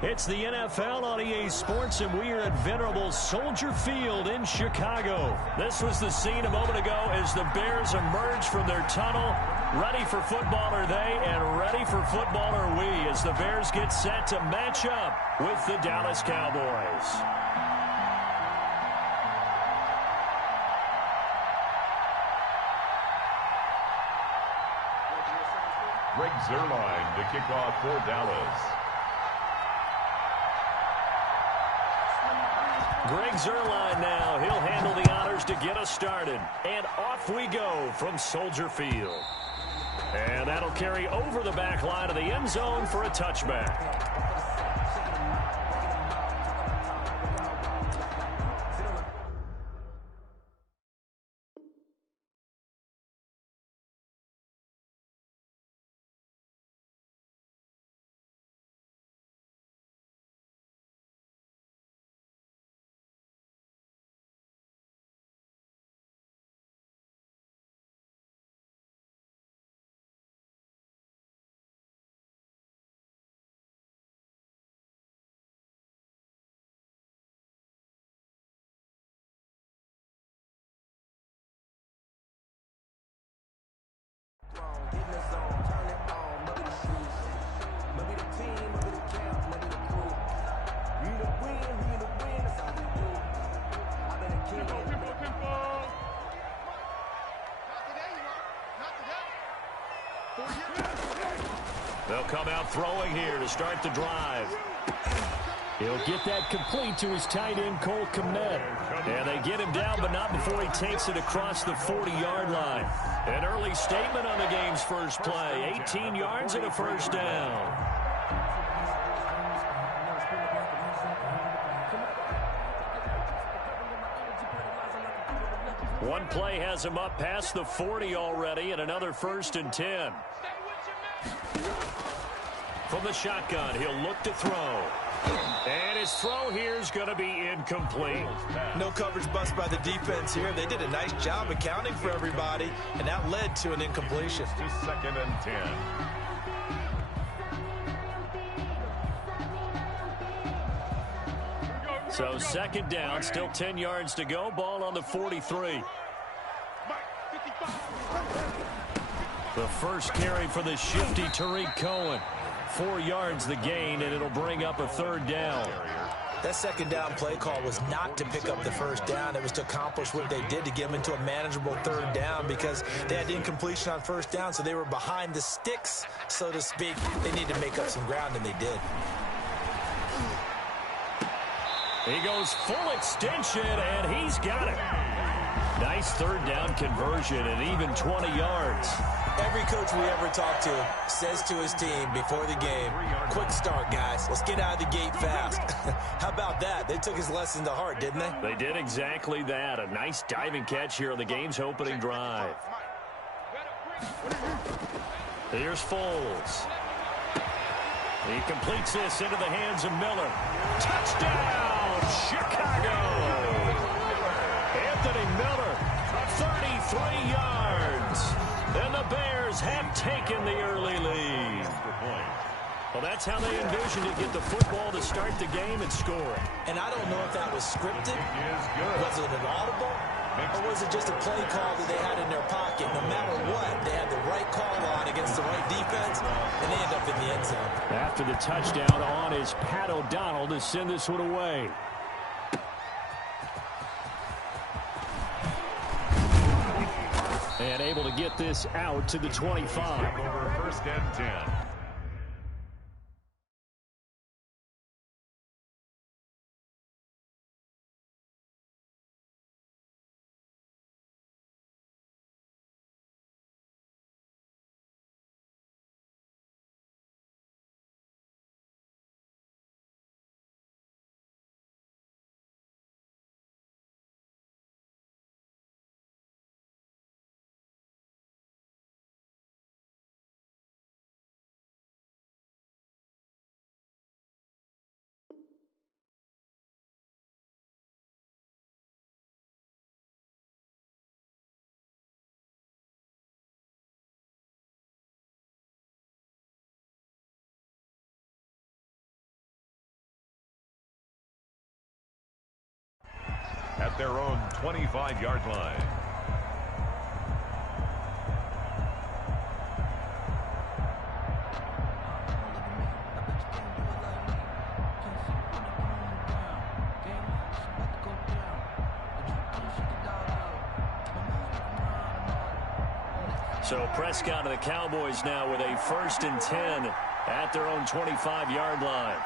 It's the NFL on EA Sports, and we are at venerable Soldier Field in Chicago. This was the scene a moment ago as the Bears emerged from their tunnel. Ready for football are they, and ready for football are we, as the Bears get set to match up with the Dallas Cowboys. Greg Zuerlein to kick off for Dallas. Greg Zuerlein now. He'll handle the honors to get us started. And off we go from Soldier Field. And that'll carry over the back line of the end zone for a touchback. They'll come out throwing here to start the drive. He'll get that complete to his tight end, Cole Kmet. And they get him down, but not before he takes it across the 40-yard line. An early statement on the game's first play. 18 yards and a first down. One play has him up past the 40 already, and another 1st and 10. From the shotgun, he'll look to throw. And his throw here is going to be incomplete. No coverage bust by the defense here. They did a nice job accounting for everybody, and that led to an incompletion. To 2nd and 10. So 2nd down, still 10 yards to go. Ball on the 43. The first carry for the shifty Tariq Cohen. 4 yards the gain, and it'll bring up a 3rd down. That 2nd down play call was not to pick up the 1st down. It was to accomplish what they did to get them into a manageable 3rd down because they had incompletion on 1st down, so they were behind the sticks, so to speak. They needed to make up some ground, and they did. He goes full extension, and he's got it. Nice 3rd down conversion and even 20 yards. Every coach we ever talk to says to his team before the game, quick start, guys. Let's get out of the gate fast. How about that? They took his lesson to heart, didn't they? They did exactly that. A nice diving catch here on the game's opening drive. Here's Foles. He completes this into the hands of Miller. Touchdown, Chicago! Anthony Miller, 33 yards. And the Bears have taken the early lead. Well, that's how they envisioned it. Get the football to start the game and score. And I don't know if that was scripted. Was it an audible? Or was it just a play call that they had in their pocket? No matter what, they had the right call on against the right defense, and they end up in the end zone. After the touchdown on is Pat O'Donnell to send this one away. And able to get this out to the 25. Over 1st and 10. their own 25-yard line. So Prescott of the Cowboys now with a 1st and 10 at their own 25-yard line.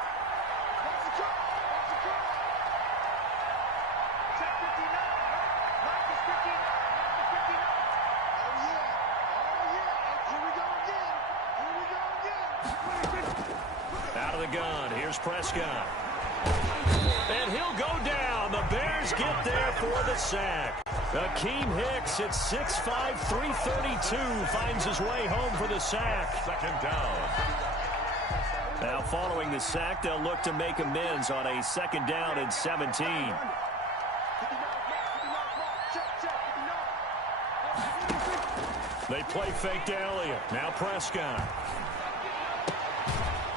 Out of the gun, here's Prescott. And he'll go down. The Bears get there for the sack. Akeem Hicks at 6'5", 332 finds his way home for the sack. 2nd down. Now following the sack, they'll look to make amends on a 2nd down and 17. They play fake to Elliott. Now Prescott.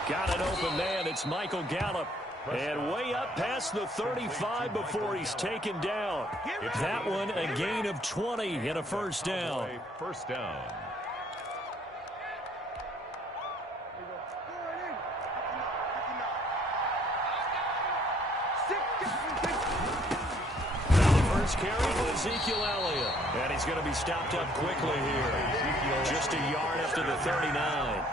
Got an open man. It's Michael Gallup. And way up past the 35 before he's taken down. That one a gain of 20 and a 1st down. 1st down. Carry for Ezekiel Elliott. And he's going to be stopped up quickly here. Just a yard after the 39.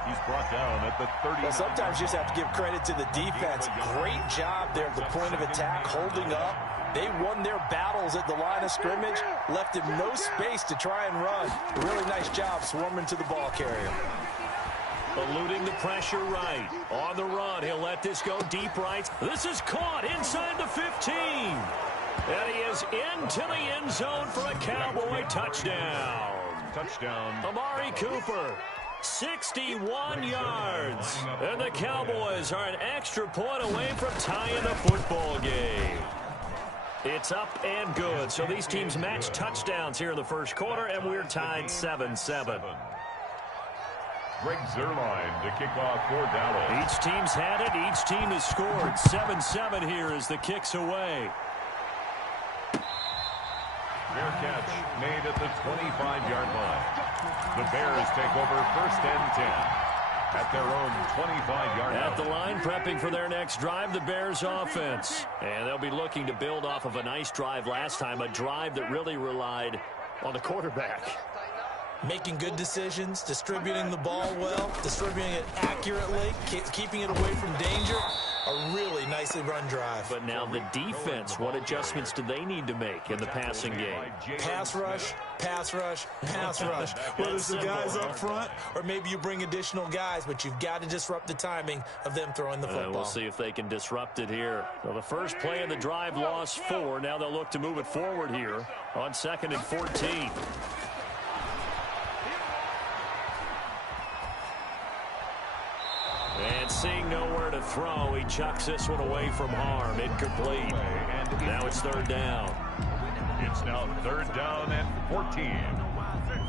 He's brought down at the 30. Well, sometimes you just have to give credit to the defense. Great job there at the point of attack, holding up. They won their battles at the line of scrimmage, left him no space to try and run. Really nice job swarming to the ball carrier. Eluding the pressure right. On the run, he'll let this go deep right. This is caught inside the 15. And he is into the end zone for a Cowboy touchdown. Touchdown. Amari Cooper, 61 yards. And the Cowboys are an extra point away from tying the football game. It's up and good. So these teams match touchdowns here in the 1st quarter, and we're tied 7-7. Greg Zuerlein to kick off for Dallas. Each team's had it. Each team has scored. 7-7 here as the kick's away. Fair catch made at the 25-yard line. The Bears take over 1st and 10 at their own 25-yard line. At the line, prepping for their next drive, the Bears offense. And they'll be looking to build off of a nice drive last time, a drive that really relied on the quarterback. Making good decisions, distributing the ball well, distributing it accurately, keeping it away from danger. A really nicely run drive. But now the defense, what adjustments do they need to make in the passing game? Pass rush, pass rush, pass rush. Whether it's the guys up front or maybe you bring additional guys, but you've got to disrupt the timing of them throwing the football. We'll see if they can disrupt it here. So the first play of the drive lost 4. Now they'll look to move it forward here on 2nd and 14. And seeing nowhere to throw, he chucks this one away from harm. Incomplete. Now it's 3rd down. It's now 3rd down and 14.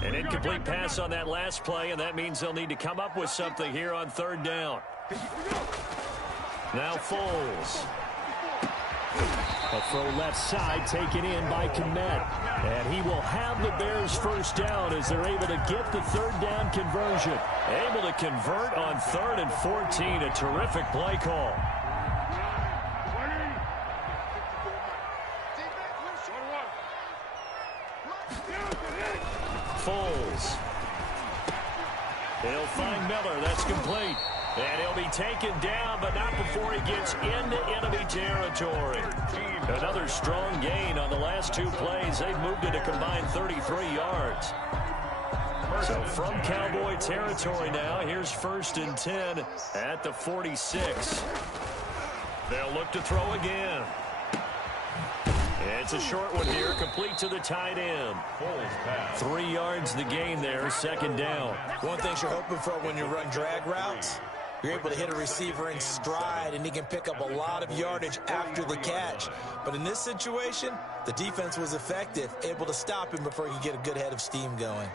An incomplete pass on that last play, and that means they'll need to come up with something here on 3rd down. Now Foles. A throw left side taken in by Kmet. And he will have the Bears 1st down as they're able to get the 3rd down conversion. Able to convert on 3rd and 14. A terrific play call. Foles. He'll find Miller. That's complete. And he'll be taken down, but not before he gets into enemy territory. Another strong gain on the last 2 plays. They've moved it a combined 33 yards. So from Cowboy territory now, here's 1st and 10 at the 46. They'll look to throw again. It's a short one here, complete to the tight end. 3 yards the gain there, 2nd down. One thing you're hoping for when you run drag routes, you're able to hit a receiver in stride, and he can pick up a lot of yardage after the catch. But in this situation, the defense was effective, able to stop him before he could get a good head of steam going.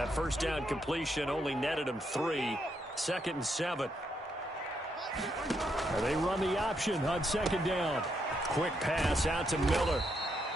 That first down completion only netted him 3. 2nd and 7. They run the option on 2nd down. Quick pass out to Miller.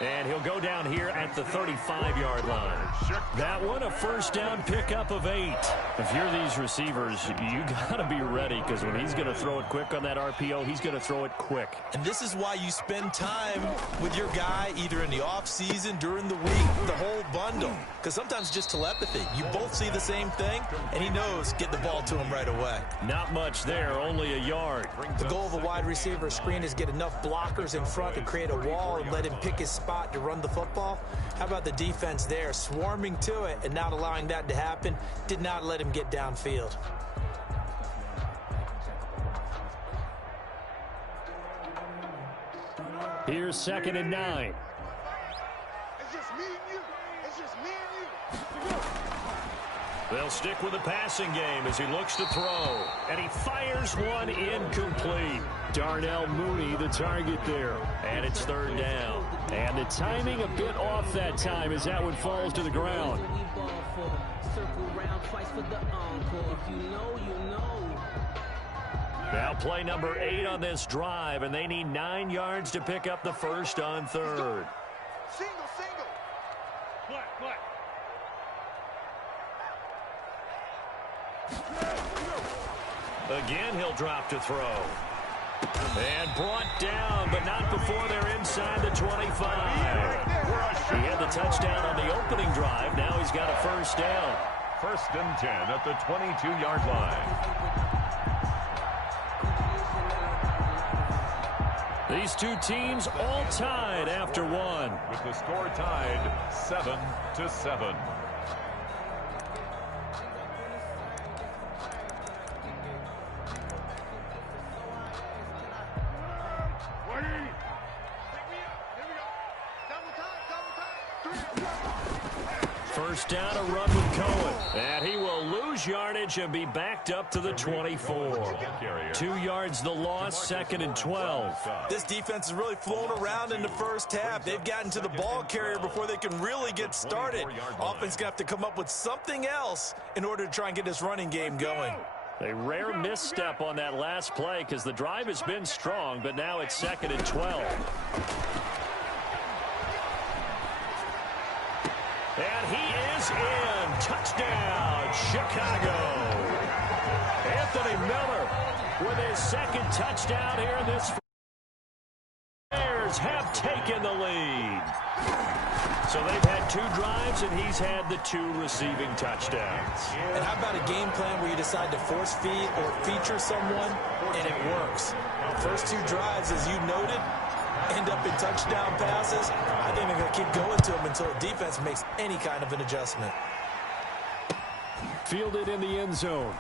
And he'll go down here at the 35-yard line. That one, a first down pickup of 8. If you're these receivers, you got to be ready, because when he's going to throw it quick on that RPO, he's going to throw it quick. And this is why you spend time with your guy either in the offseason, during the week, the whole bundle. Because sometimes it's just telepathy. You both see the same thing, and he knows get the ball to him right away. Not much there, only a yard. The goal of a wide receiver screen is get enough blockers in front to create a wall and let him pick his spot to run the football. How about the defense there, swarming to it and not allowing that to happen? Did not let him get downfield. Here's 2nd and 9. It's just me and you. It's just me and you. They'll stick with the passing game as he looks to throw. And he fires one incomplete. Darnell Mooney, the target there. And it's 3rd down. And the timing a bit off that time as that one falls to the ground. Now play number 8 on this drive, and they need 9 yards to pick up the first on 3rd. Single. Again, he'll drop to throw. And brought down, but not before they're inside the 25. He had the touchdown on the opening drive. Now he's got a first down. 1st and 10 at the 22-yard line. These two teams all tied after one. With the score tied 7-7. First down, a run with Cohen. And he will lose yardage and be backed up to the 24. 2 yards the loss, 2nd and 12. This defense is really flown around in the first half. They've gotten to the ball carrier before they can really get started. Offense going to have to come up with something else in order to try and get this running game going. A rare misstep on that last play because the drive has been strong, but now it's 2nd and 12. And he is in. Touchdown, Chicago. Anthony Miller with his 2nd touchdown here in this. Bears have taken the lead. So they've had 2 drives, and he's had the 2 receiving touchdowns. And how about a game plan where you decide to force feed or feature someone, and it works? The first 2 drives, as you noted, end up in touchdown passes. I think they're going to keep going to them until the defense makes any kind of an adjustment. Fielded in the end zone.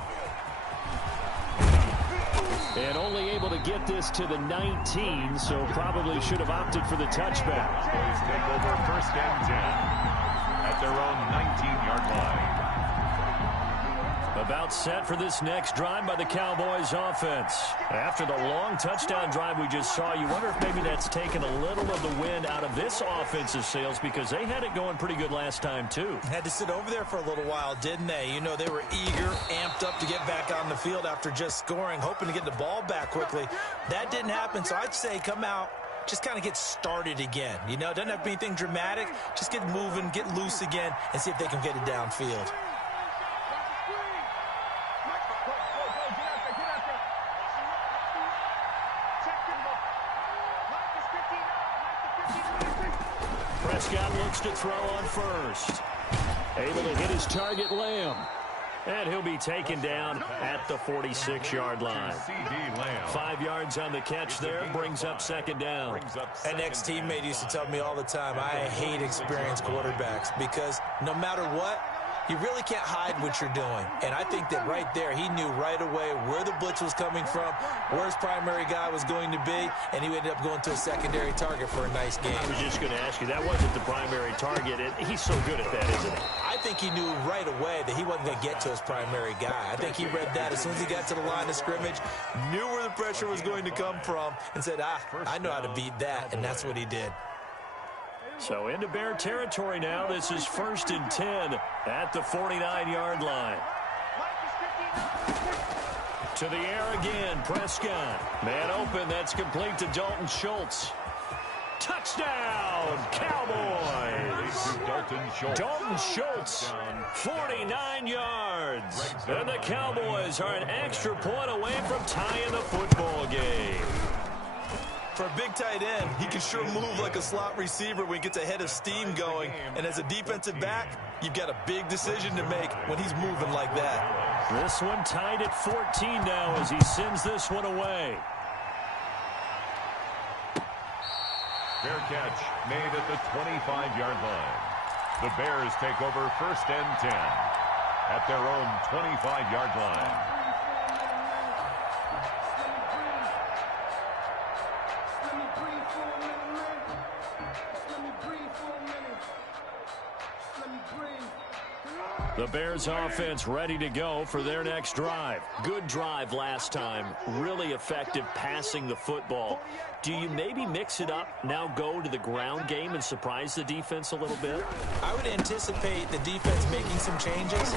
And only able to get this to the 19, so probably should have opted for the touchback. Cowboys take over 1st and 10 at their own 19-yard line. About set for this next drive by the Cowboys offense. After the long touchdown drive we just saw, you wonder if maybe that's taken a little of the wind out of this offensive sails, because they had it going pretty good last time too. Had to sit over there for a little while, didn't they? You know, they were eager, amped up to get back on the field after just scoring, hoping to get the ball back quickly. That didn't happen, so I'd say come out, just kind of get started again. You know, it doesn't have to be anything dramatic. Just get moving, get loose again, and see if they can get it downfield. Prescott looks to throw on first. Able to hit his target, Lamb. And he'll be taken down at the 46-yard line. 5 yards on the catch there, brings up 2nd down. An ex-teammate used to tell me all the time, I hate experienced quarterbacks because no matter what, you really can't hide what you're doing. And I think that right there, he knew right away where the blitz was coming from, where his primary guy was going to be, and he ended up going to a secondary target for a nice game. I was just going to ask you, that wasn't the primary target. He's so good at that, isn't he? I think he knew right away that he wasn't going to get to his primary guy. I think he read that as soon as he got to the line of scrimmage, knew where the pressure was going to come from, and said, I know how to beat that, and that's what he did. So into Bear territory now. This is 1st and 10 at the 49-yard line. To the air again, Prescott. Man open, that's complete to Dalton Schultz. Touchdown, Cowboys! Dalton Schultz, 49 yards. And the Cowboys are an extra point away from tying the football game. For a big tight end, he can sure move like a slot receiver when he gets a head of steam going. And as a defensive back, you've got a big decision to make when he's moving like that. This one tied at 14 now as he sends this one away. Fair catch made at the 25-yard line. The Bears take over 1st and 10 at their own 25-yard line. The Bears offense ready to go for their next drive. Good drive last time. Really effective passing the football. Do you maybe mix it up, now go to the ground game and surprise the defense a little bit? I would anticipate the defense making some changes,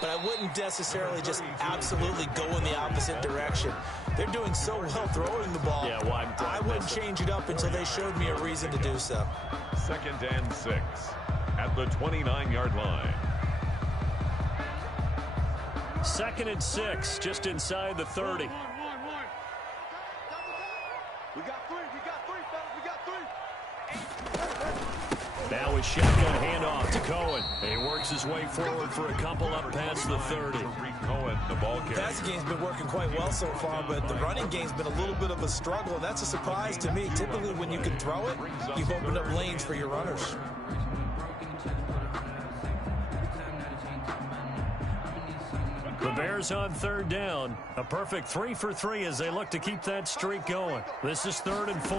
but I wouldn't necessarily just absolutely go in the opposite direction. They're doing so well throwing the ball. Yeah, well, I wouldn't change it up until they showed me a reason to do so. 2nd and 6 at the 29-yard line. 2nd and 6, just inside the 30. We got three, fellas. We got three. Now a shotgun handoff to Cohen. He works his way forward for a couple up past the 30. Cohen, the ball carrier. Passing game's been working quite well so far, but the running game's been a little bit of a struggle, and that's a surprise to me. Typically, when you can throw it, you've opened up lanes for your runners. The Bears on 3rd down. A perfect 3 for 3 as they look to keep that streak going. This is 3rd and 4.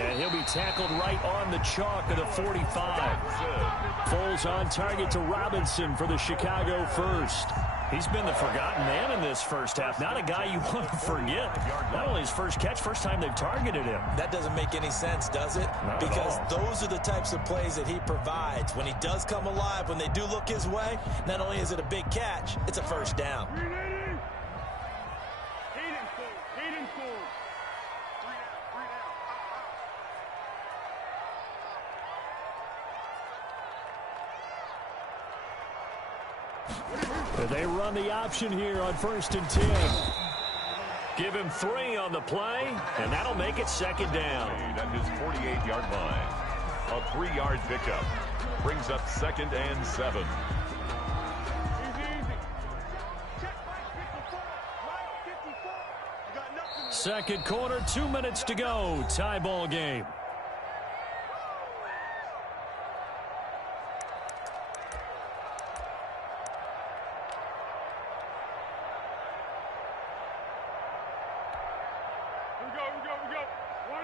And he'll be tackled right on the chalk of the 45. Foles on target to Robinson for the Chicago first. He's been the forgotten man in this first half. Not a guy you want to forget. Not only his first catch, first time they've targeted him. That doesn't make any sense, does it? Because those are the types of plays that he provides. When he does come alive, when they do look his way, not only is it a big catch, it's a first down. They run the option here on 1st and 10. Give him 3 on the play, and that'll make it 2nd down. At his 48-yard line. A 3-yard pickup. Brings up 2nd and 7. Second quarter, 2 minutes to go. Tie ball game.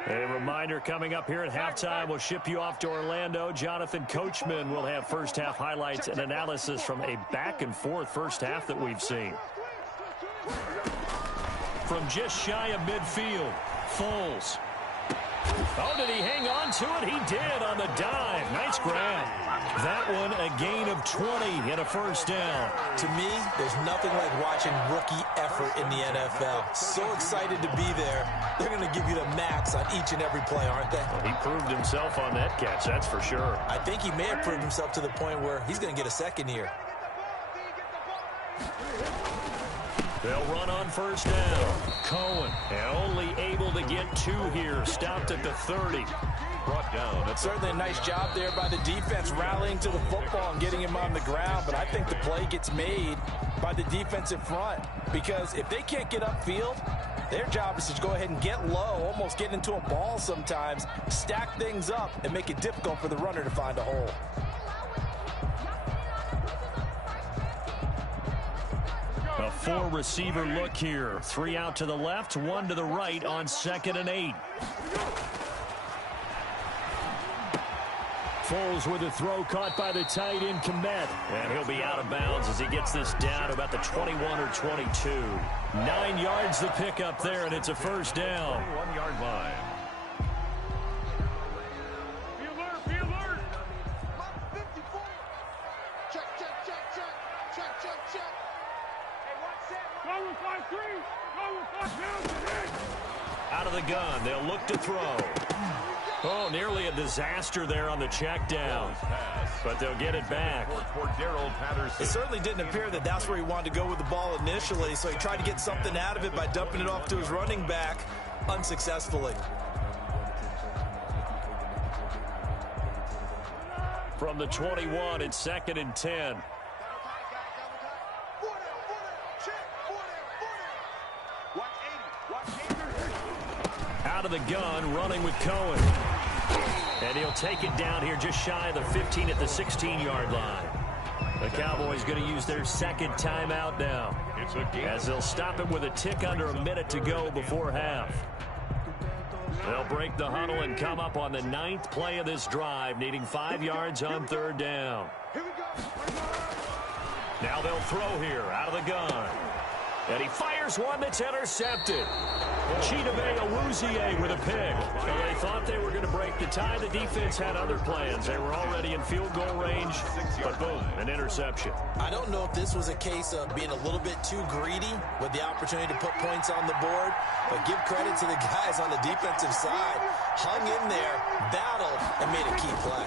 A reminder coming up here at halftime, we'll ship you off to Orlando. Jonathan Coachman will have first half highlights and analysis from a back and forth first half that we've seen. From just shy of midfield, Foles. Oh, did he hang on to it? He did on the dive. Nice grab. That one a gain of 20 and a first down. To me, there's nothing like watching rookie effort in the NFL. So excited to be there. They're going to give you the max on each and every play, aren't they? Well, he proved himself on that catch, that's for sure. I think he may have proved himself to the point where he's going to get a second here. They'll run on first down. Cohen, and only able to get 2 here. Stopped at the 30. Brought down. That's certainly a nice job there by the defense rallying to the football and getting him on the ground. But I think the play gets made by the defensive front. Because if they can't get upfield, their job is to go ahead and get low, almost get into a ball sometimes, stack things up, and make it difficult for the runner to find a hole. A 4-receiver look here. 3 out to the left, 1 to the right on 2nd and 8. Foles with a throw caught by the tight end, Kmet. And he'll be out of bounds as he gets this down to about the 21 or 22. 9 yards the pickup there, and it's a first down. 1-yard line. Be alert, be alert. 54. Check, check, check, check. Check, check, check. Hey, watch that. Go with 5-3. Go with 5 Out of the gun, they'll look to throw. Oh, nearly a disaster there on the check down. But they'll get it back. It certainly didn't appear that that's where he wanted to go with the ball initially, so he tried to get something out of it by dumping it off to his running back unsuccessfully. From the 21, it's 2nd and 10. Out of the gun, running with Cohen. And he'll take it down here just shy of the 15 at the 16-yard line. The Cowboys going to use their second timeout now, as they'll stop it with a tick under a minute to go before half. They'll break the huddle and come up on the 9th play of this drive, needing 5 yards on 3rd down. Now they'll throw here out of the gun. And he fires one that's intercepted. Chidobe Awuzie with a pick. Well, they thought they were going to break the tie. The defense had other plans. They were already in field goal range, but boom, an interception. I don't know if this was a case of being a little bit too greedy with the opportunity to put points on the board, but give credit to the guys on the defensive side. Hung in there, battled, and made a key play.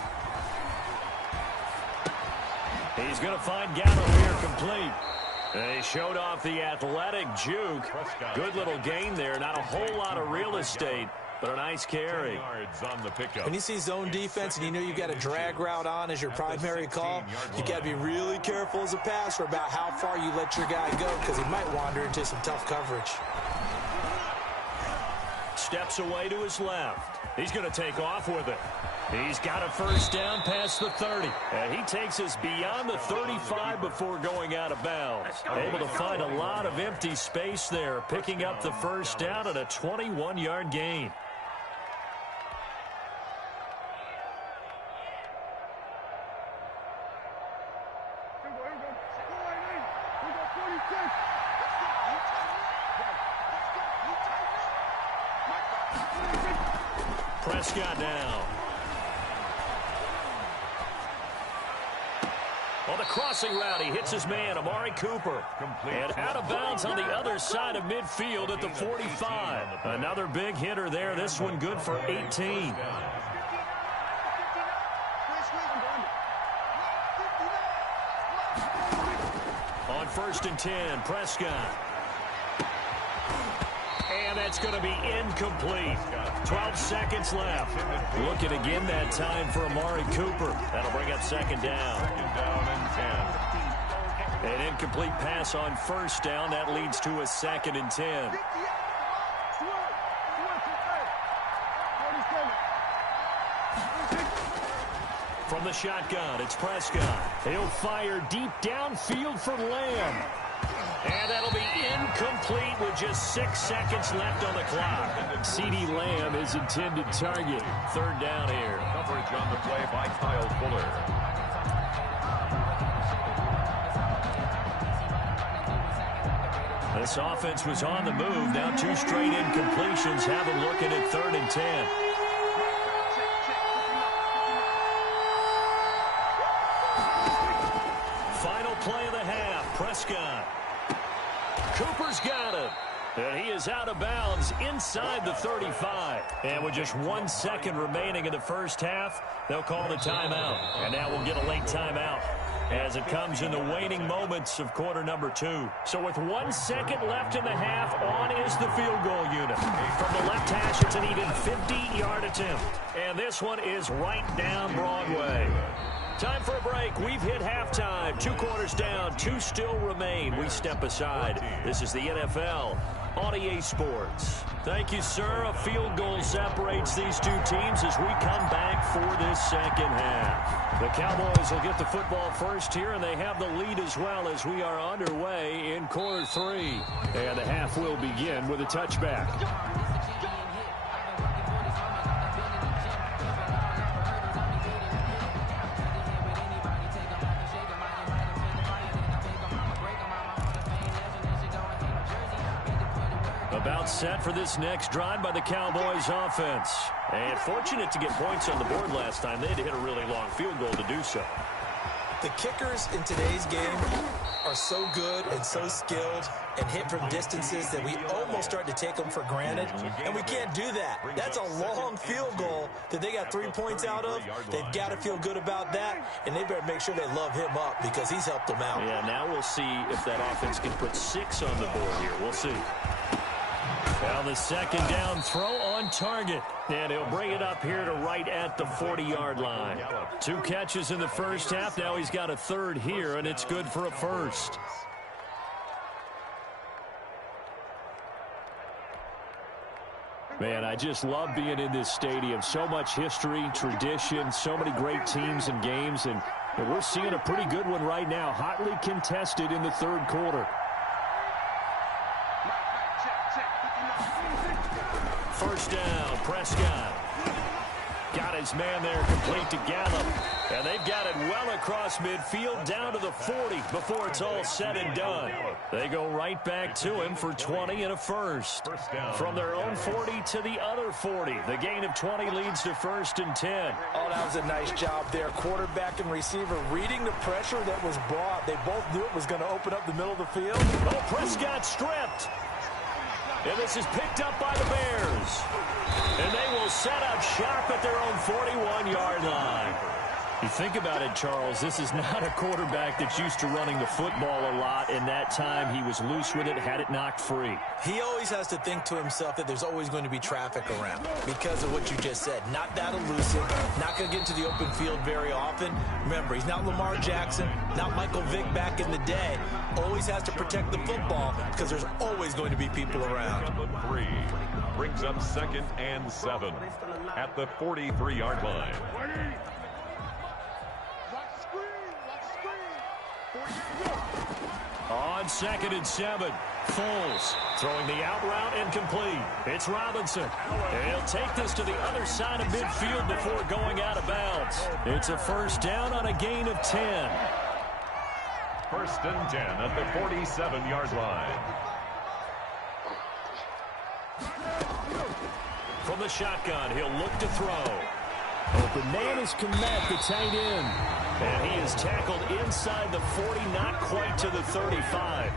He's going to find Gallo here complete. They showed off the athletic juke. Good little gain there. Not a whole lot of real estate, but a nice carry. When you see zone defense and you know you've got a drag route on as your primary call, you got to be really careful as a passer about how far you let your guy go, because he might wander into some tough coverage. Steps away to his left. He's going to take off with it. He's got a first down past the 30. And he takes us beyond the 35 before going out of bounds. Able to find a lot of empty space there, picking up the first down at a 21-yard gain. Prescott now. On the crossing route, he hits his man, Amari Cooper. And out of bounds on the other side of midfield at the 45. Another big hitter there. This one good for 18. On 1st and 10, Prescott. And that's going to be incomplete. 12 seconds left. Looking again that time for Amari Cooper. That'll bring up 2nd down. 2nd and 10. An incomplete pass on 1st down. That leads to a 2nd and 10. From the shotgun, it's Prescott. He'll fire deep downfield for Lamb. And that'll be incomplete with just 6 seconds left on the clock. CeeDee Lamb is intended target. 3rd down here. Coverage on the play by Kyle Fuller. This offense was on the move. Now 2 straight incompletions have them looking at 3rd and 10. Final play of the half. Prescott. Cooper's got it. And he is out of bounds inside the 35. And with just 1 second remaining in the first half, they'll call the timeout. And now we'll get a late timeout as it comes in the waning moments of quarter number 2. So with 1 second left in the half, on is the field goal unit. From the left hash, it's an even 50-yard attempt. And this one is right down Broadway. Time for a break. We've hit halftime. 2 quarters down. 2 still remain. We step aside. This is the NFL on EA Sports. Thank you, sir. A field goal separates these 2 teams as we come back for this second half. The Cowboys will get the football first here, and they have the lead as well as we are underway in quarter 3. And the half will begin with a touchback. Set for this next drive by the Cowboys offense. And fortunate to get points on the board last time. They had to hit a really long field goal to do so. The kickers in today's game are so good and so skilled and hit from distances that we almost start to take them for granted, and we can't do that. That's a long field goal that they got 3 points out of. They've got to feel good about that, and they better make sure they love him up because he's helped them out. Yeah, now we'll see if that offense can put 6 on the board here. We'll see. Well, the second down throw on target. And he'll bring it up here to right at the 40-yard line. 2 catches in the first half. Now he's got a third here, and it's good for a first. Man, I just love being in this stadium. So much history, tradition, so many great teams and games. And we're seeing a pretty good one right now. Hotly contested in the third quarter. First down, Prescott. Got his man there, complete to Gallup. And they've got it well across midfield down to the 40 before it's all said and done. They go right back to him for 20 and a first. From their own 40 to the other 40. The gain of 20 leads to 1st and 10. Oh, that was a nice job there. Quarterback and receiver reading the pressure that was brought. They both knew it was going to open up the middle of the field. Oh, Prescott stripped. And this is picked up by the Bears. And they will set up shop at their own 41-yard line. You think about it, Charles, this is not a quarterback that's used to running the football a lot. In that time, he was loose with it, had it knocked free. He always has to think to himself that there's always going to be traffic around because of what you just said. Not that elusive, not going to get into the open field very often. Remember, he's not Lamar Jackson, not Michael Vick back in the day. Always has to protect the football because there's always going to be people around. Number 3 brings up 2nd and 7 at the 43-yard line. On 2nd and 7, Foles throwing the out route and complete. It's Robinson. And he'll take this to the other side of midfield before going out of bounds. It's a first down on a gain of 10. 1st and 10 at the 47-yard line. From the shotgun, he'll look to throw. Open man is Komet, the tight end. And he is tackled inside the 40, not quite to the 35.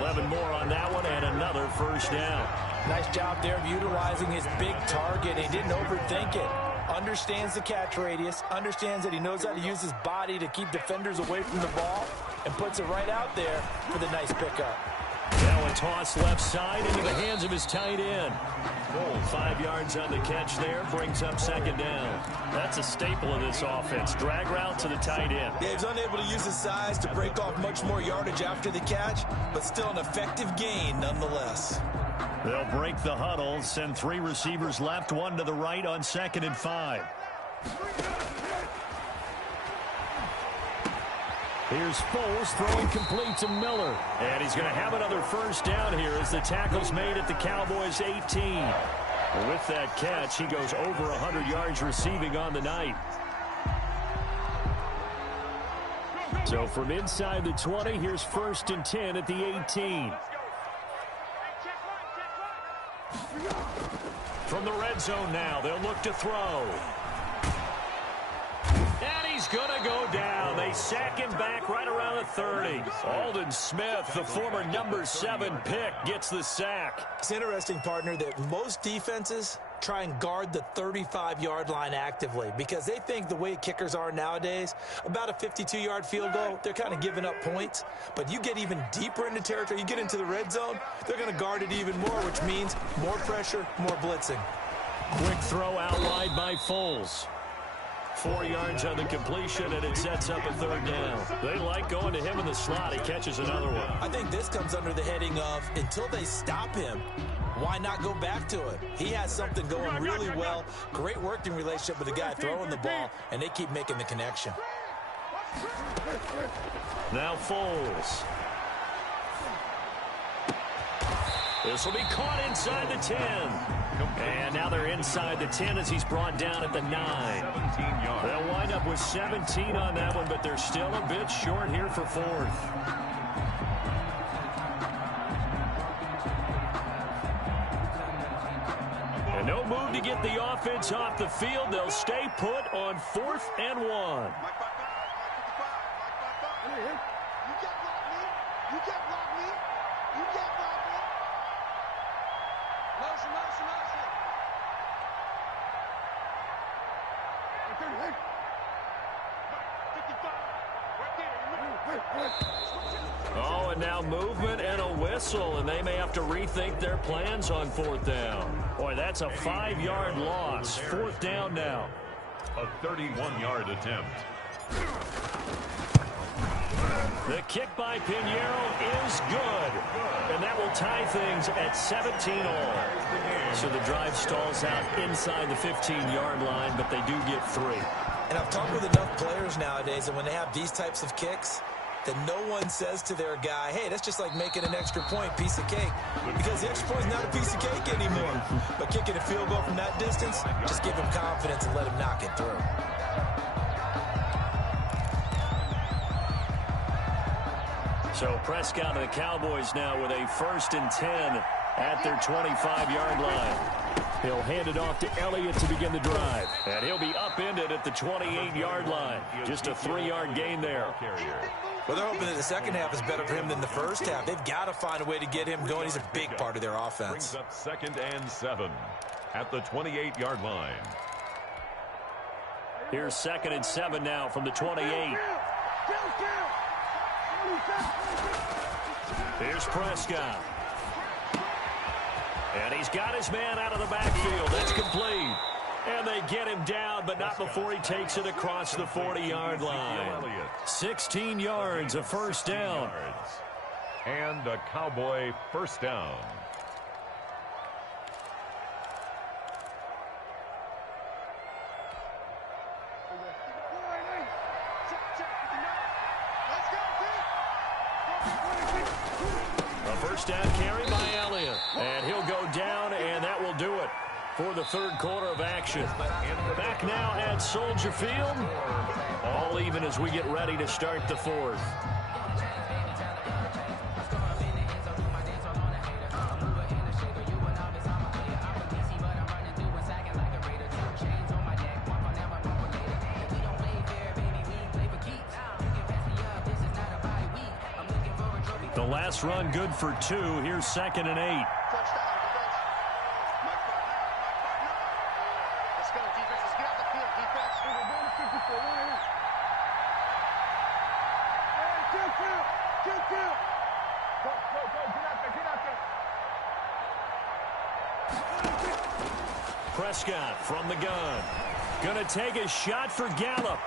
11 more on that one, and another first down. Nice job there of utilizing his big target. He didn't overthink it. Understands the catch radius, understands that he knows how to use his body to keep defenders away from the ball, and puts it right out there for the nice pickup. Now a toss left side into the hands of his tight end. 5 yards on the catch there, brings up 2nd down. That's a staple of this offense. Drag route to the tight end. Yeah, he's unable to use his size to break off much more yardage after the catch, but still an effective gain nonetheless. They'll break the huddle, send 3 receivers left, 1 to the right on 2nd and 5. Here's Foles throwing complete to Miller. And he's going to have another first down here as the tackle's made at the Cowboys 18. With that catch, he goes over 100 yards receiving on the night. So from inside the 20, here's 1st and 10 at the 18. From the red zone now, they'll look to throw. And he's going to go down. They sack him back right around the 30. Aldon Smith, the former number 7 pick, gets the sack. It's interesting, partner, that most defenses try and guard the 35-yard line actively because they think the way kickers are nowadays, about a 52-yard field goal, they're kind of giving up points. But you get even deeper into territory, you get into the red zone, they're going to guard it even more, which means more pressure, more blitzing. Quick throw out wide by Foles. 4 yards on the completion, and it sets up a 3rd down. They like going to him in the slot. He catches another one. I think this comes under the heading of, until they stop him, why not go back to it? He has something going really well. Great working relationship with the guy throwing the ball, and they keep making the connection. Now Foles. This will be caught inside the 10. And now they're inside the 10 as he's brought down at the 9. 17 yards. They'll wind up with 17 on that one, but they're still a bit short here for 4th. No move to get the offense off the field. They'll stay put on 4th and 1. You can't block me. You can't block me. You can't block me. Motion, motion, motion. Oh, and now movement and a whistle, and they may have to rethink their plans on 4th down. Boy, that's a 5-yard loss. 4th down now. A 31-yard attempt. The kick by Pinheiro is good, and that will tie things at 17-all. So the drive stalls out inside the 15-yard line, but they do get 3. And I've talked with enough players nowadays that when they have these types of kicks, that no one says to their guy, hey, that's just like making an extra point, piece of cake. Because the extra point is not a piece of cake anymore. But kicking a field goal from that distance, just give him confidence and let him knock it through. So Prescott and the Cowboys now with a 1st and 10 at their 25-yard line. He'll hand it off to Elliott to begin the drive. And he'll be upended at the 28-yard line. Just a 3-yard gain there. Well, they're hoping that the second half is better for him than the first half. They've got to find a way to get him going. He's a big part of their offense. Brings up 2nd and 7 at the 28-yard line. Here's 2nd and 7 now from the 28. Here's Prescott. And he's got his man out of the backfield. That's complete. And they get him down, but not before he takes it across the 40-yard line. 16 yards, a 1st down. And a Cowboy 1st down. A 1st down carry by Elliott. And he'll go down, and that will do it for the 3rd quarter of action. Back now at Soldier Field. All even as we get ready to start the 4th. The last run good for 2. Here's 2nd and 8. Prescott from the gun. Gonna take a shot for Gallup.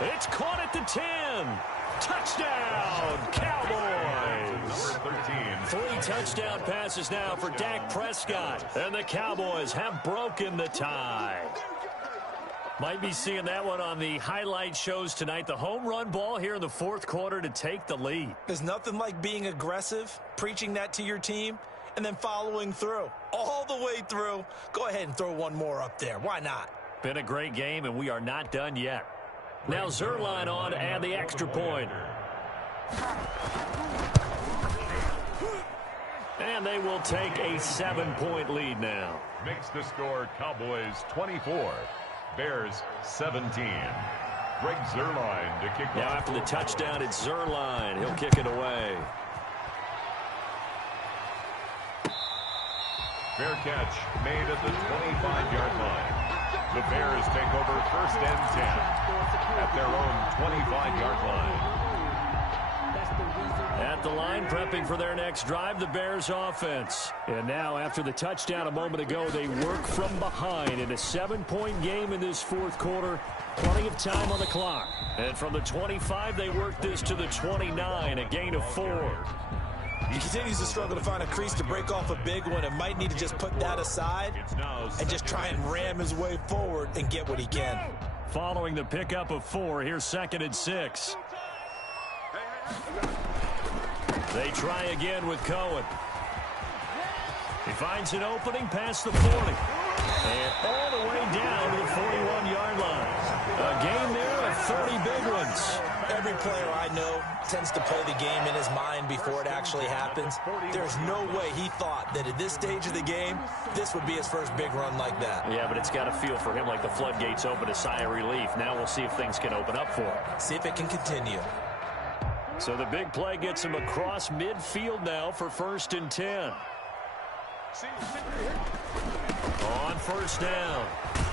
It's caught at the 10. Touchdown, Cowboys. 3 touchdown passes now for Dak Prescott. And the Cowboys have broken the tie. Might be seeing that one on the highlight shows tonight. The home run ball here in the 4th quarter to take the lead. There's nothing like being aggressive, preaching that to your team, and then following through. All the way through. Go ahead and throw one more up there. Why not? Been a great game, and we are not done yet. Now Zerline on to add the extra point. And they will take a 7-point lead now. Makes the score Cowboys 24, Bears 17. Greg Zerline to kick off. Now after the touchdown, it's Zerline. He'll kick it away. Fair catch made at the 25-yard line. The Bears take over 1st and 10 at their own 25-yard line. At the line, prepping for their next drive, the Bears offense. And now, after the touchdown a moment ago, they work from behind in a 7-point game in this 4th quarter. Plenty of time on the clock. And from the 25, they work this to the 29, a gain of 4. He continues to struggle to find a crease to break off a big one and might need to just put that aside and just try and ram his way forward and get what he can. Following the pickup of 4, here's 2nd and 6. They try again with Cohen. He finds an opening past the 40. And all the way down to the 41-yard line. A gain there of 30 big ones. Every player I know tends to play the game in his mind before it actually happens. There's no way he thought that at this stage of the game, this would be his first big run like that. Yeah, but it's got to feel for him like the floodgates open, a sigh of relief. Now we'll see if things can open up for him. See if it can continue. So the big play gets him across midfield now for 1st and 10. On 1st down,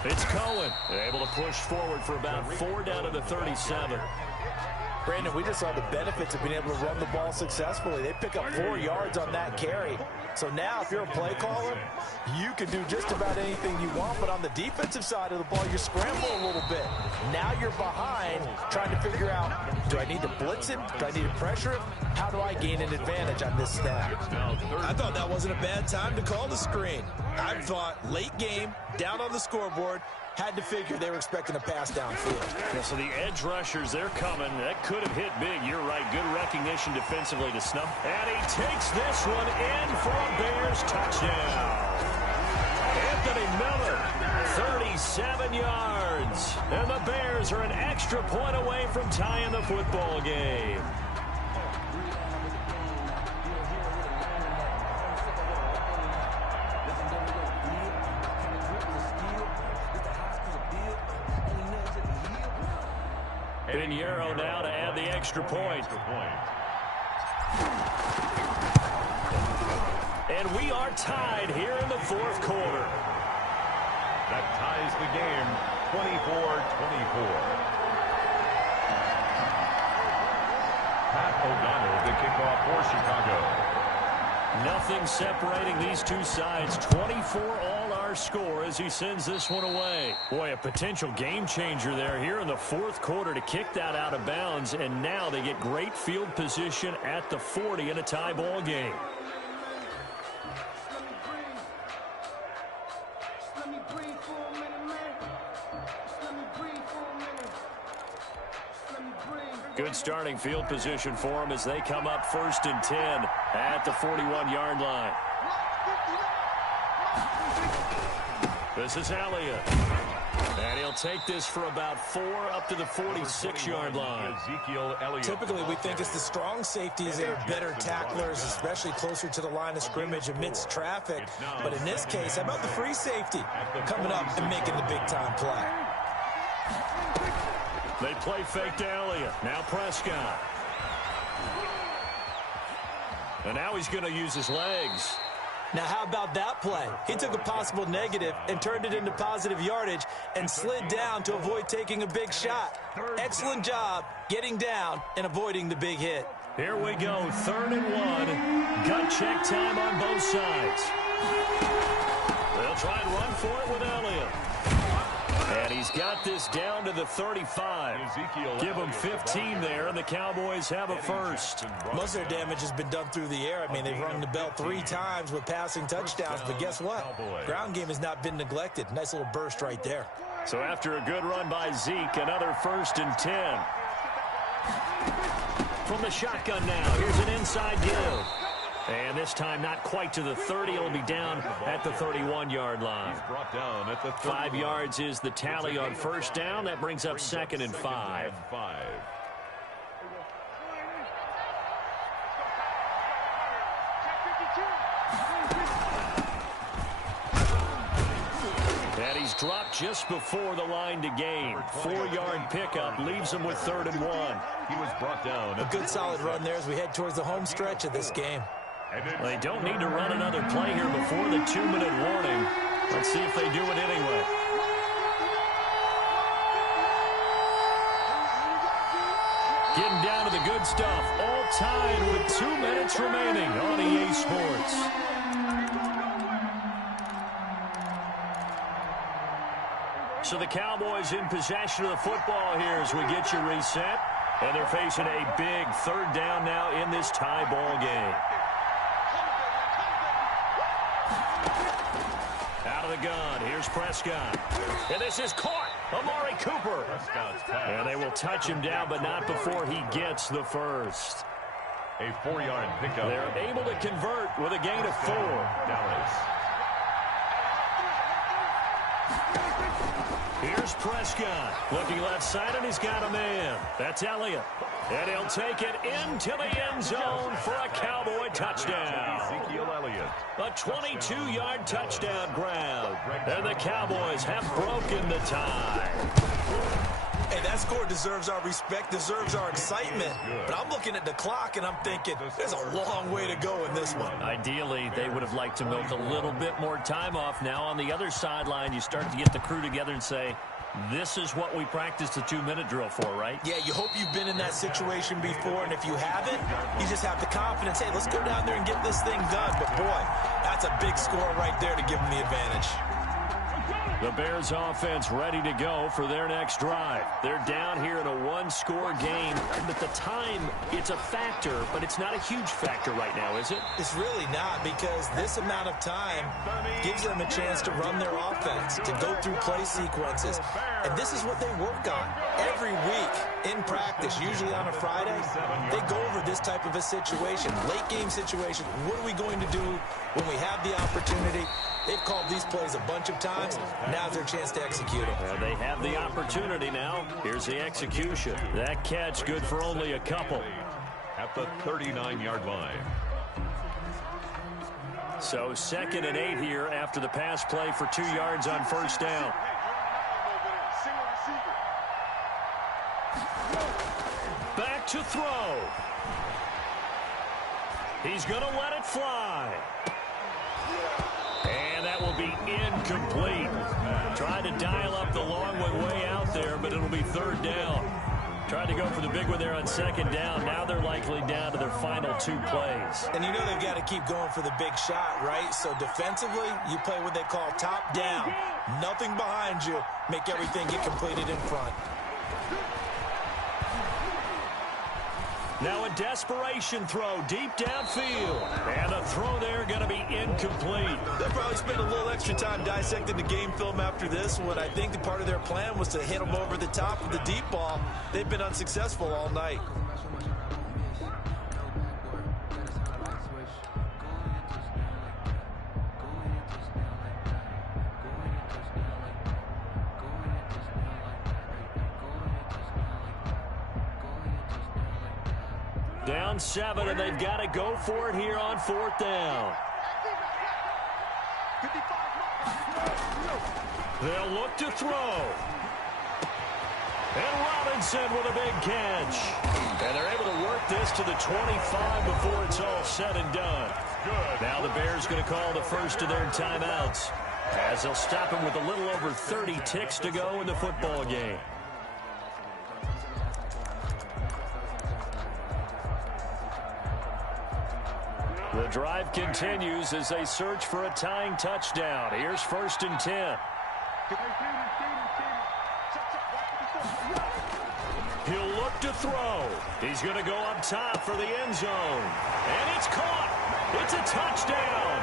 it's Cohen. Able to push forward for about 4 down to the 37. Brandon, we just saw the benefits of being able to run the ball successfully. They pick up 4 yards on that carry. So now if you're a play caller, you can do just about anything you want. But on the defensive side of the ball, you're scrambling a little bit. Now you're behind trying to figure out, do I need to blitz him? Do I need to pressure him? How do I gain an advantage on this snap? I thought that wasn't a bad time to call the screen. I thought late game, down on the scoreboard, had to figure they were expecting a pass downfield. Yeah, so the edge rushers, they're coming. That could have hit big. You're right. Good recognition defensively to snuff. And he takes this one in for a Bears touchdown. Anthony Miller, 37 yards. And the Bears are an extra point away from tying the football game. Pinheiro now to add the extra point. And we are tied here in the 4th quarter. That ties the game, 24-24. Pat O'Donnell to kick off for Chicago. Nothing separating these two sides. 24 all our score as he sends this one away. Boy, a potential game changer there here in the 4th quarter to kick that out of bounds. And now they get great field position at the 40 in a tie ball game. Good starting field position for them as they come up 1st and 10 at the 41-yard line. This is Elliott. And he'll take this for about 4 up to the 46-yard line. Typically, we think it's the strong safeties that are better tacklers, especially closer to the line of scrimmage amidst traffic. But in this case, how about the free safety coming up and making the big-time play? They play fake to Elliott. Now Prescott. And now he's going to use his legs. Now, how about that play? He took a possible negative and turned it into positive yardage and slid down to avoid taking a big shot. Excellent job getting down and avoiding the big hit. Here we go, 3rd and 1. Gut check time on both sides. They'll try and run for it with Elliott. And he's got this down to the 35. Give him 15 there, and the Cowboys have a first. Most of their damage has been done through the air. I mean, they've rung the bell 3 times with passing touchdowns, but guess what? Ground game has not been neglected. Nice little burst right there. So after a good run by Zeke, another 1st and 10. From the shotgun now, here's an inside give. And this time not quite to the 30. It'll be down at the 31-yard line. 5 yards is the tally on 1st down. That brings up 2nd and 5. And he's dropped just before the line to gain. 4-yard pickup leaves him with 3rd and 1. He was brought down. A good solid run there as we head towards the home stretch of this game. They don't need to run another play here before the 2-minute warning. Let's see if they do it anyway. Getting down to the good stuff. All tied with 2 minutes remaining on EA Sports. So the Cowboys in possession of the football here as we get you reset. And they're facing a big 3rd down now in this tie ball game. Out of the gun, here's Prescott. And this is caught. Amari Cooper. And they will touch him down, but not before he gets the first. A 4-yard pickup. They're able to convert with a gain of 4. Dallas. Here's Prescott. Looking left side, and he's got a man. That's Elliott. And he'll take it into the end zone for a Cowboy touchdown. Ezekiel Elliott. A 22-yard touchdown grab. And the Cowboys have broken the tie. Hey, that score deserves our respect, deserves our excitement. But I'm looking at the clock, and I'm thinking, there's a long way to go in this one. Ideally, they would have liked to milk a little bit more time off. Now on the other sideline, you start to get the crew together and say, this is what we practiced the 2-minute drill for, right? Yeah, you hope you've been in that situation before, and if you haven't, you just have the confidence, hey, let's go down there and get this thing done. But, boy, that's a big score right there to give them the advantage. The Bears offense ready to go for their next drive. They're down here in a one-score game. At the time, it's a factor, but it's not a huge factor right now, is it? It's really not, because this amount of time gives them a chance to run their offense, to go through play sequences. And this is what they work on every week in practice, usually on a Friday. They go over this type of a situation, late-game situation. What are we going to do when we have the opportunity? They've called these plays a bunch of times. Now's their chance to execute them. Well, they have the opportunity now. Here's the execution. That catch good for only a couple. At the 39-yard line. So 2nd and 8 here after the pass play for 2 yards on first down. Back to throw. He's going to let it fly. And that will be incomplete. Tried to dial up the long one way out there, but it'll be 3rd down. Tried to go for the big one there on 2nd down. Now they're likely down to their final 2 plays. And you know they've got to keep going for the big shot, right? So defensively, you play what they call top down. Nothing behind you. Make everything get completed in front. Now a desperation throw deep downfield. And the throw there going to be incomplete. They'll probably spend a little extra time dissecting the game film after this one. I think the part of their plan was to hit them over the top of the deep ball. They've been unsuccessful all night. Down 7, and they've got to go for it here on 4th down. They'll look to throw. And Robinson with a big catch. And they're able to work this to the 25 before it's all said and done. Now the Bears going to call the first of their timeouts, as they'll stop him with a little over 30 ticks to go in the football game. The drive continues as they search for a tying touchdown. Here's 1st and 10. He'll look to throw. He's going to go up top for the end zone. And it's caught. It's a touchdown.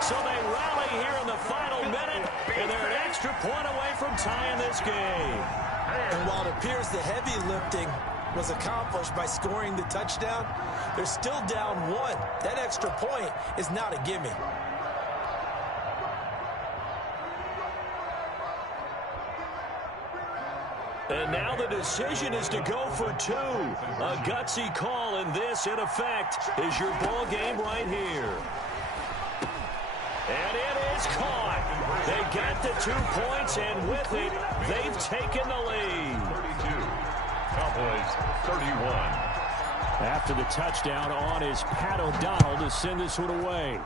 So they rally here in the final minute, and they're an extra point away from tying this game. And while it appears the heavy lifting was accomplished by scoring the touchdown, they're still down 1. That extra point is not a gimme. And now the decision is to go for 2. A gutsy call, and this, in effect, is your ball game right here. And it is caught. They got the 2 points, and with it, they've taken the lead. 32. Cowboys 31. After the touchdown on is Pat O'Donnell to send this one away.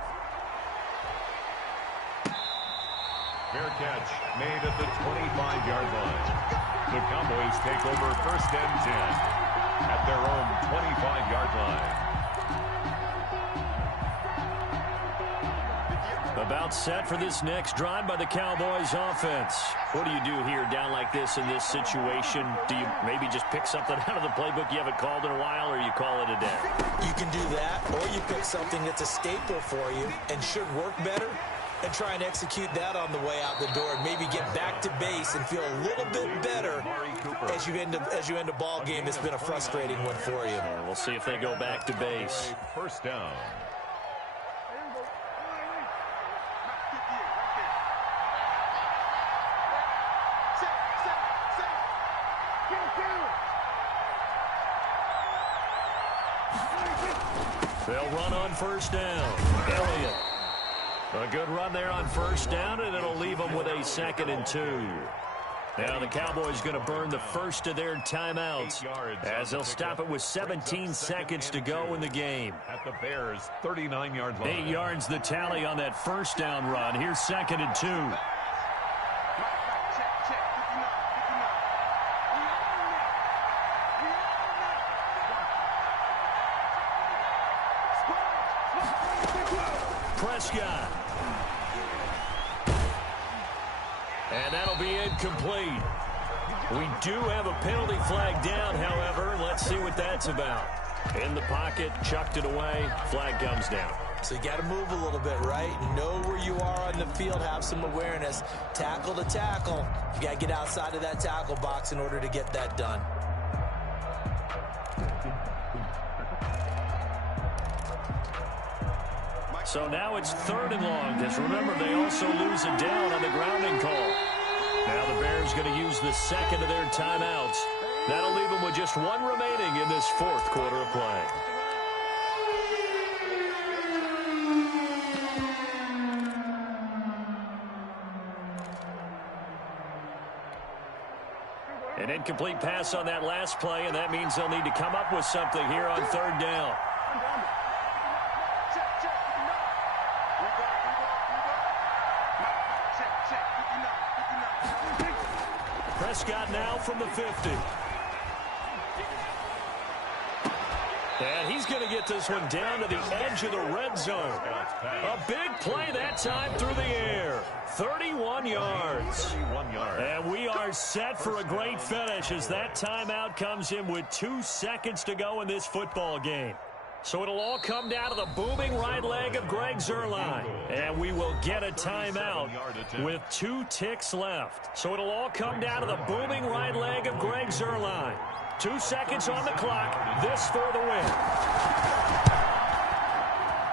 Fair catch made at the 25-yard line. The Cowboys take over 1st and 10 at their own 25-yard line. About set for this next drive by the Cowboys offense. What do you do here down like this in this situation? Do you maybe just pick something out of the playbook you haven't called in a while, or you call it a day? You can do that, or you pick something that's a staple for you and should work better, and try and execute that on the way out the door, and maybe get back to base and feel a little bit better as you end a ball game that's been a frustrating one for you. We'll see if they go back to base. 1st down. They'll run on first down. Elliott. A good run there on first down, and it'll leave them with a 2nd and 2. Now the Cowboys going to burn the first of their timeouts as they'll stop it with 17 seconds to go in the game. At the Bears' 39-yard line. 8 yards the tally on that first down run. Here's 2nd and 2. Prescott. And that'll be incomplete. We do have a penalty flag down, however. Let's see what that's about. In the pocket, chucked it away, flag comes down. So you got to move a little bit, right? Know where you are on the field, have some awareness. Tackle to tackle. You got to get outside of that tackle box in order to get that done. So now it's 3rd and long, because remember, they also lose a down on the grounding call. Now the Bears going to use the 2nd of their timeouts. That'll leave them with just 1 remaining in this 4th quarter of play. An incomplete pass on that last play, and that means they'll need to come up with something here on 3rd down. Prescott now from the 50. And he's going to get this one down to the edge of the red zone. A big play that time through the air. 31 yards. And we are set for a great finish as that timeout comes in with 2 seconds to go in this football game. So it'll all come down to the booming right leg of Greg Zuerlein. And we will get a timeout with 2 ticks left. So it'll all come down to the booming right leg of Greg Zuerlein. 2 seconds on the clock. This for the win.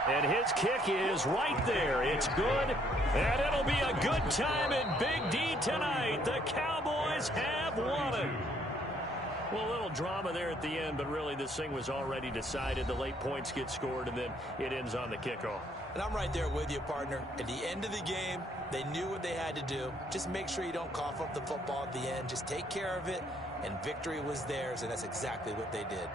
And his kick is right there. It's good. And it'll be a good time in Big D tonight. The Cowboys have won it. Well, a little drama there at the end, but really this thing was already decided. The late points get scored, and then it ends on the kickoff. And I'm right there with you, partner. At the end of the game, they knew what they had to do. Just make sure you don't cough up the football at the end. Just take care of it, and victory was theirs, and that's exactly what they did.